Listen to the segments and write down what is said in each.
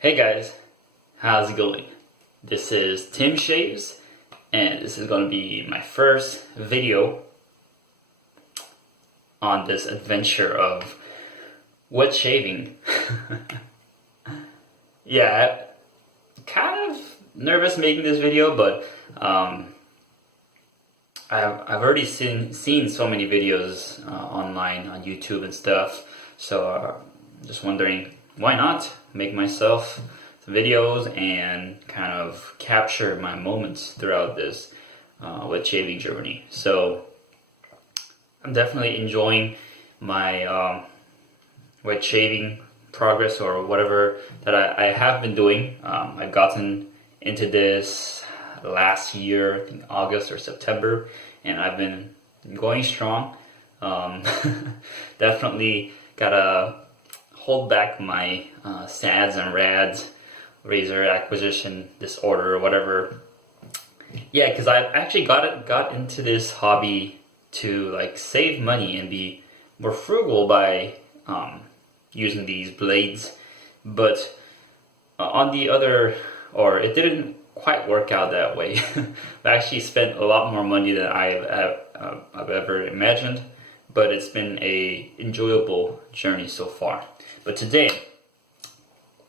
Hey guys, how's it going? This is Tim Shaves, and this is going to be my first video on this adventure of wet shaving. Yeah, I'm kind of nervous making this video, but I've already seen so many videos online on YouTube and stuff, so I'm just wondering, why not make myself some videos and kind of capture my moments throughout this wet shaving journey. So I'm definitely enjoying my wet shaving progress, or whatever that I have been doing. I've gotten into this last year, I think August or September, and I've been going strong. Definitely gotta hold back my SADs and RADs, razor acquisition disorder or whatever. Yeah, because I actually got into this hobby to like save money and be more frugal by using these blades, but on the other, or it didn't quite work out that way. I actually spent a lot more money than I've ever imagined, but it's been a enjoyable journey so far. But today,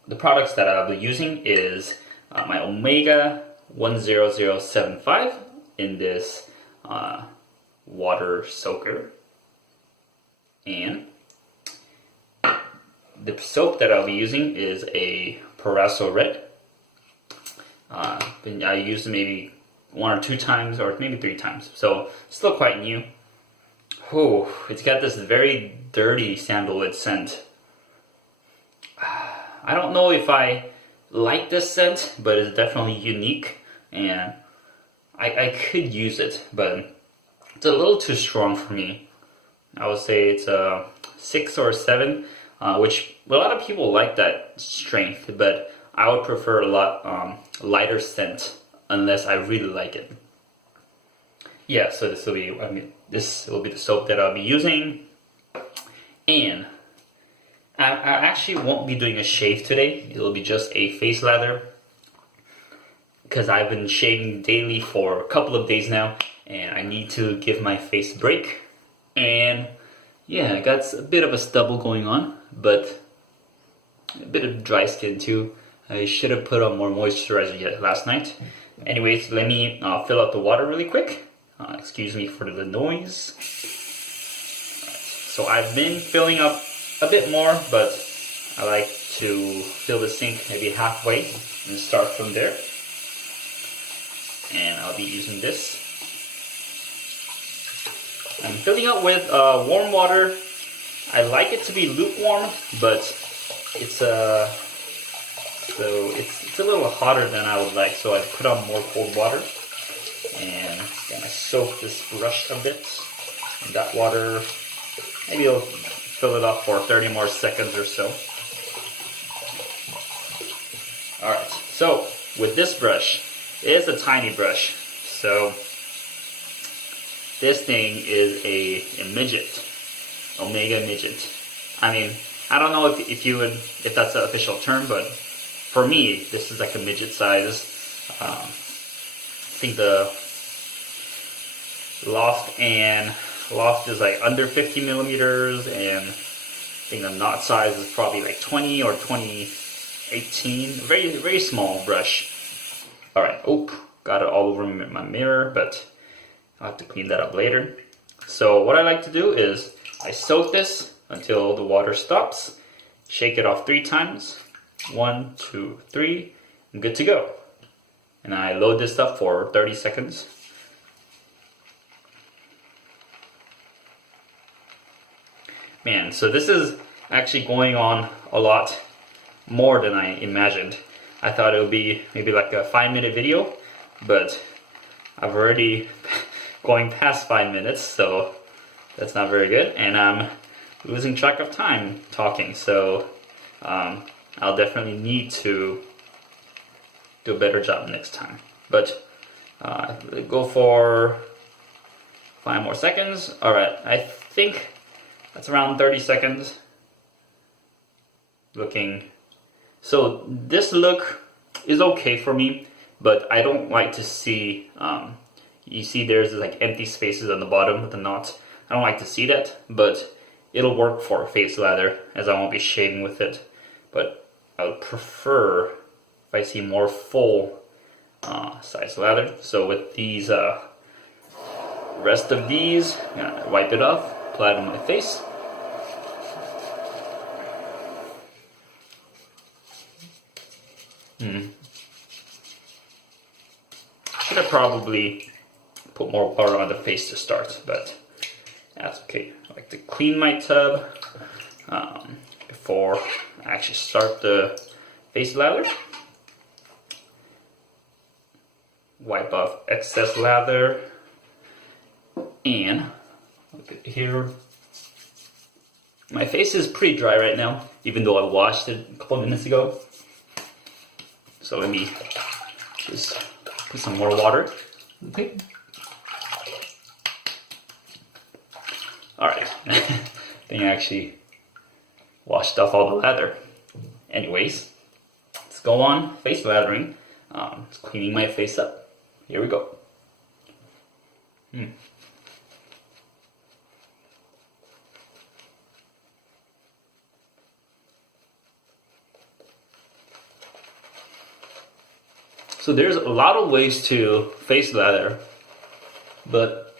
the products that I'll be using is my Omega 10075 in this water soaker, and the soap that I'll be using is a Proraso Red. I used it maybe 1 or 2 times, or maybe 3 times, so still quite new. Oh, it's got this very dirty sandalwood scent. I don't know if I like this scent, but it's definitely unique, and I could use it, but it's a little too strong for me. I would say it's a 6 or 7, which a lot of people like that strength, but I would prefer a lot lighter scent unless I really like it. Yeah, so this will be the soap that I'll be using, and I actually won't be doing a shave today. It'll be just a face lather, because I've been shaving daily for a couple of days now, and I need to give my face a break. And yeah, I got a bit of a stubble going on, but a bit of dry skin too. I should have put on more moisturizer last night. Anyways, let me fill out the water really quick. Excuse me for the noise. So I've been filling up a bit more, but I like to fill the sink maybe halfway and start from there. And I'll be using this. I'm filling up with warm water. I like it to be lukewarm, but it's a little hotter than I would like, so I put on more cold water. And gonna soak this brush a bit in that water. Maybe I'll fill it up for 30 more seconds or so. Alright, so with this brush, it is a tiny brush, so this thing is a midget, Omega midget. I mean, I don't know if that's the official term, but for me, this is like a midget size. I think the loft is like under 50 millimeters, and I think the knot size is probably like 20 or 2018. Very, very small brush. Alright, got it all over my mirror, but I'll have to clean that up later. So what I like to do is I soak this until the water stops, shake it off 3 times. 1, 2, 3, I'm good to go. And I load this up for 30 seconds. Man, so this is actually going on a lot more than I imagined. I thought it would be maybe like a 5-minute video, but I've already going past 5 minutes, so that's not very good, and I'm losing track of time talking, so I'll definitely need to do a better job next time. But go for 5 more seconds. Alright, I think that's around 30 seconds. Looking So this look is okay for me, but I don't like to see, you see there's like empty spaces on the bottom with the knots. I don't like to see that, but it'll work for face lather as I won't be shaving with it. But I would prefer if I see more full size lather. So with these, rest of these, wipe it off, apply it on my face. Should have probably put more water on the face to start, but that's okay. I like to clean my tub before I actually start the face lather. Wipe off excess lather, and look at here. My face is pretty dry right now, even though I washed it a couple of minutes ago. So let me just put some more water. Okay. Alright. I think I actually washed off all the lather. Anyways, let's go on face lathering. Just cleaning my face up. Here we go. So there's a lot of ways to face lather, but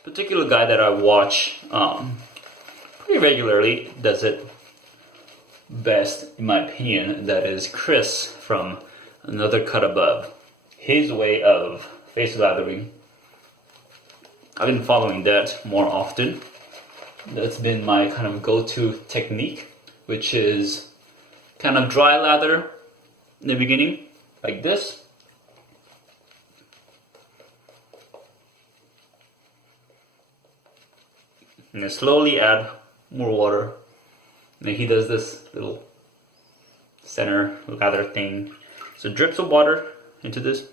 a particular guy that I watch pretty regularly does it best, in my opinion. That is Chris from Another Cut Above. His way of face lathering, I've been following that more often. That's been my kind of go-to technique, which is kind of dry lather in the beginning, like this. And then slowly add more water. And then he does this little center lather thing. So drips of water into this.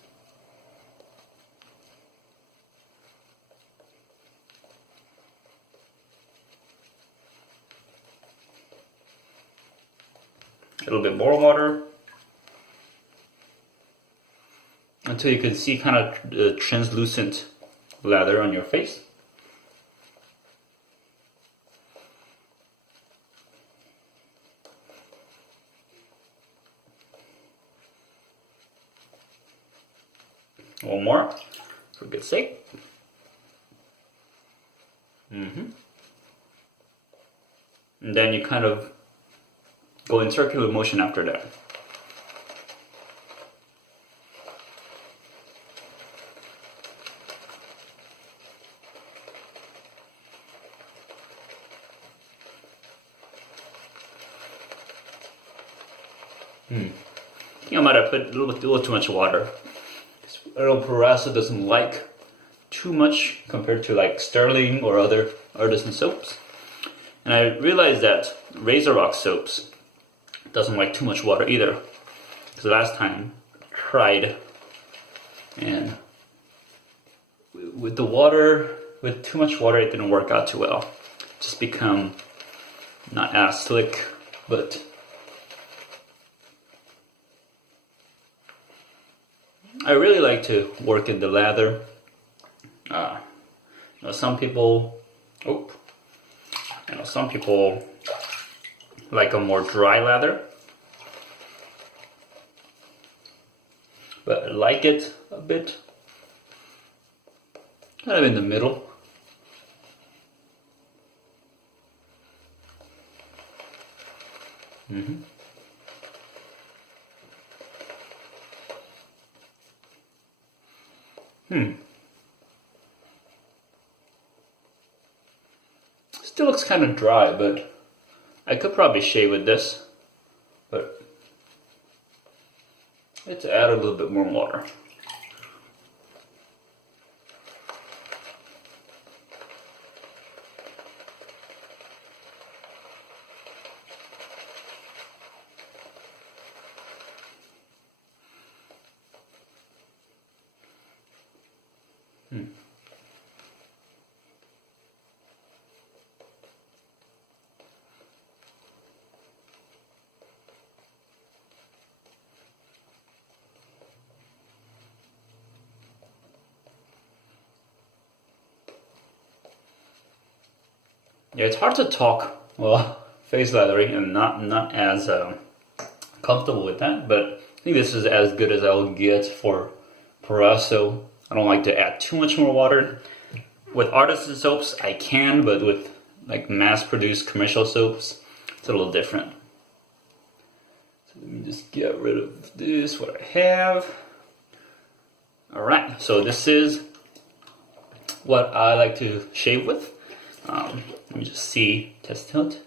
A little bit more water. Until you can see kind of the translucent lather on your face. One more, for good sake. And then you kind of go in circular motion after that. I think I might have put a little too much water. I know Proraso doesn't like too much compared to like Sterling or other artisan soaps. And I realized that Razor Rock soaps doesn't like too much water either. Because last time I tried, and with too much water, it didn't work out too well. It just become not as slick, but I really like to work in the lather. Some people like a more dry lather, but I like it a bit kind of in the middle. Still looks kind of dry, but I could probably shave with this, but let's add a little bit more water. Yeah, it's hard to talk well face lathering and not as comfortable with that, but I think this is as good as I'll get for Proraso. I don't like to add too much more water. With artisan soaps, I can, but with like mass-produced commercial soaps, it's a little different. So let me just get rid of this, what I have. Alright, so this is what I like to shave with. Let me just see, test it.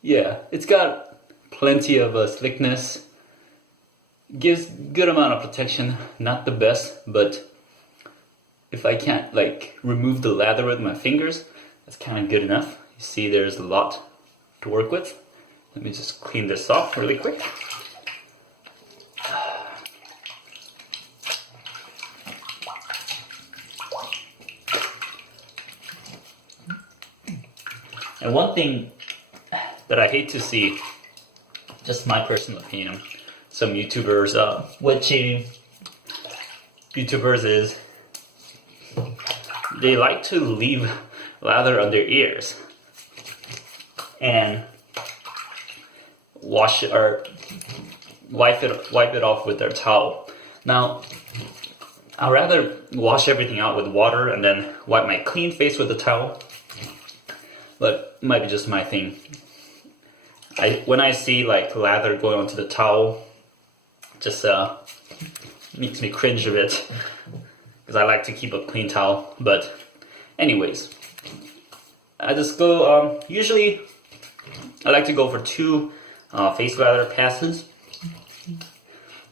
Yeah, it's got plenty of slickness. Gives good amount of protection, not the best, but if I can't like remove the lather with my fingers, that's kind of good enough. You see there's a lot to work with. Let me just clean this off really quick. And one thing that I hate to see, just my personal opinion, some YouTubers, wet shaving YouTubers is, they like to leave lather on their ears and wash it or wipe it off with their towel. Now, I'd rather wash everything out with water and then wipe my clean face with the towel, but it might be just my thing. When I see like lather going onto the towel, just makes me cringe a bit because I like to keep a clean towel. But anyways, I just go, usually I like to go for 2 face lather passes.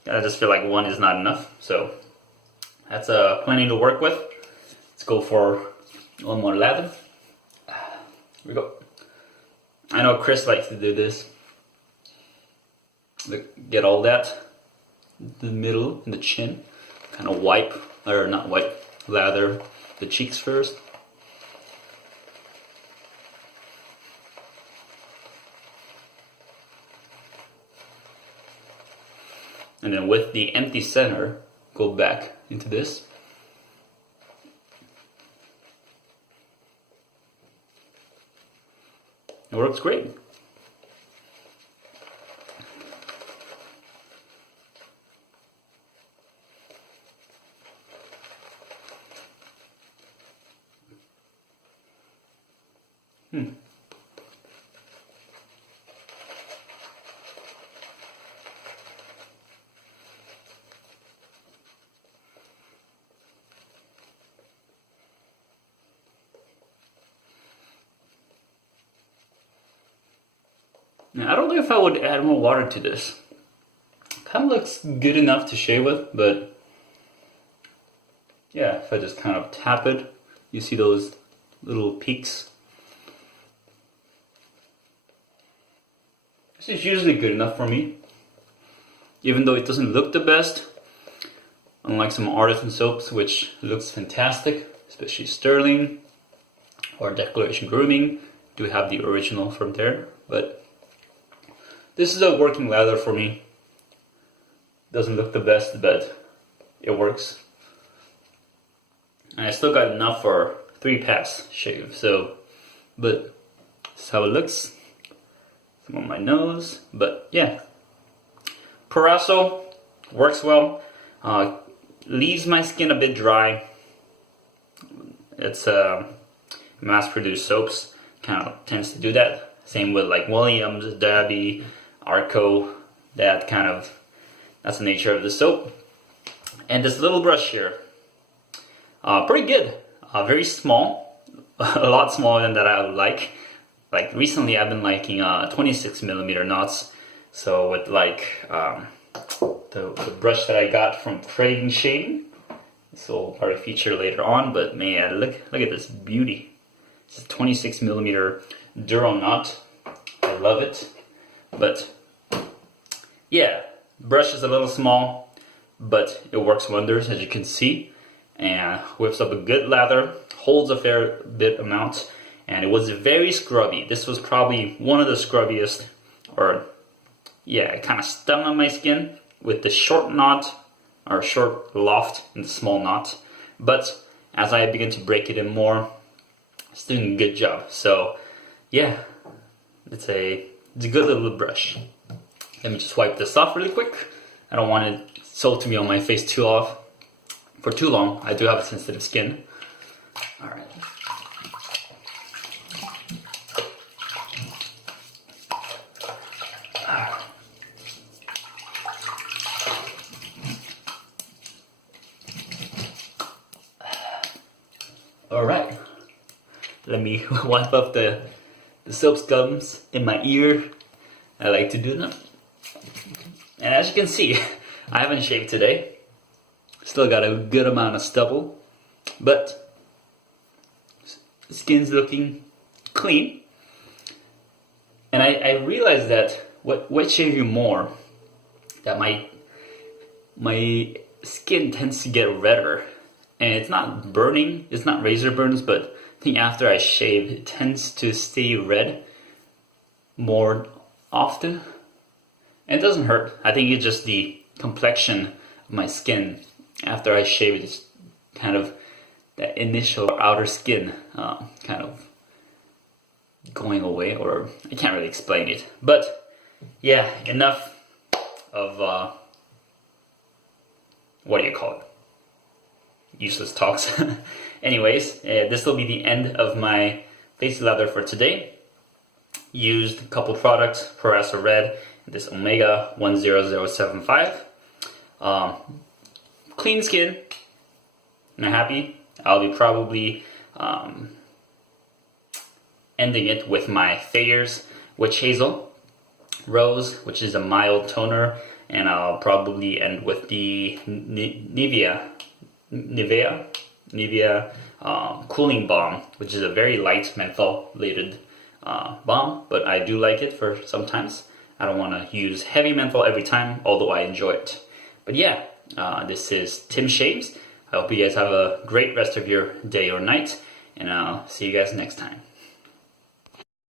I just feel like 1 is not enough, so that's plenty to work with. Let's go for 1 more lather. Here we go. I know Chris likes to do this. Get all that, the middle and the chin, kind of wipe, or not wipe, lather the cheeks first. And then with the empty center, go back into this. It works great. Now, I don't know if I would add more water to this. Kind of looks good enough to shave with, but yeah, if I just kind of tap it, you see those little peaks. This is usually good enough for me, even though it doesn't look the best. Unlike some artisan soaps, which looks fantastic, especially Sterling or Declaration Grooming, do have the original from there, but this is a working lather for me. Doesn't look the best, but it works. And I still got enough for 3 pass shave, so, but this is how it looks. Some on my nose, but yeah. Proraso works well. Leaves my skin a bit dry. It's mass-produced soaps, kind of tends to do that. Same with like Williams, Dabby, Arco, that's the nature of the soap. And this little brush here, pretty good, very small, a lot smaller than that I would like. Like recently I've been liking 26mm knots, so with like the brush that I got from Craig & Shane, this will probably feature later on, but man, look at this beauty. It's a 26mm Duro knot. I love it, but yeah, brush is a little small, but it works wonders, as you can see, and whips up a good lather, holds a fair bit amount, and it was very scrubby. This was probably one of the scrubbiest, or yeah, it kind of stung on my skin with the short knot, or short loft and the small knot, but as I begin to break it in more, it's doing a good job. So yeah, it's a good little brush. Let me just wipe this off really quick. I don't want it soaked to be on my face for too long. I do have a sensitive skin. All right. All right. Let me wipe up the soap scums in my ear. I like to do them. And as you can see, I haven't shaved today. Still got a good amount of stubble, but the skin's looking clean. And I realized that what shave you more, that my skin tends to get redder. And it's not burning, it's not razor burns, but I think after I shave, it tends to stay red more often. And it doesn't hurt. I think it's just the complexion of my skin after I shave it. It's kind of that initial outer skin kind of going away, or I can't really explain it. But yeah, enough of what do you call it? Useless talks. Anyways, this will be the end of my face lather for today. Used a couple products, Proraso Red, this Omega 10075. Clean skin, and I'm happy. I'll be probably ending it with my Thayer's Witch Hazel Rose, which is a mild toner, and I'll probably end with the Nivea Cooling Balm, which is a very light menthol-laden balm, but I do like it for sometimes. I don't want to use heavy menthol every time, although I enjoy it. But yeah, this is Tim Shaves. I hope you guys have a great rest of your day or night, and I'll see you guys next time.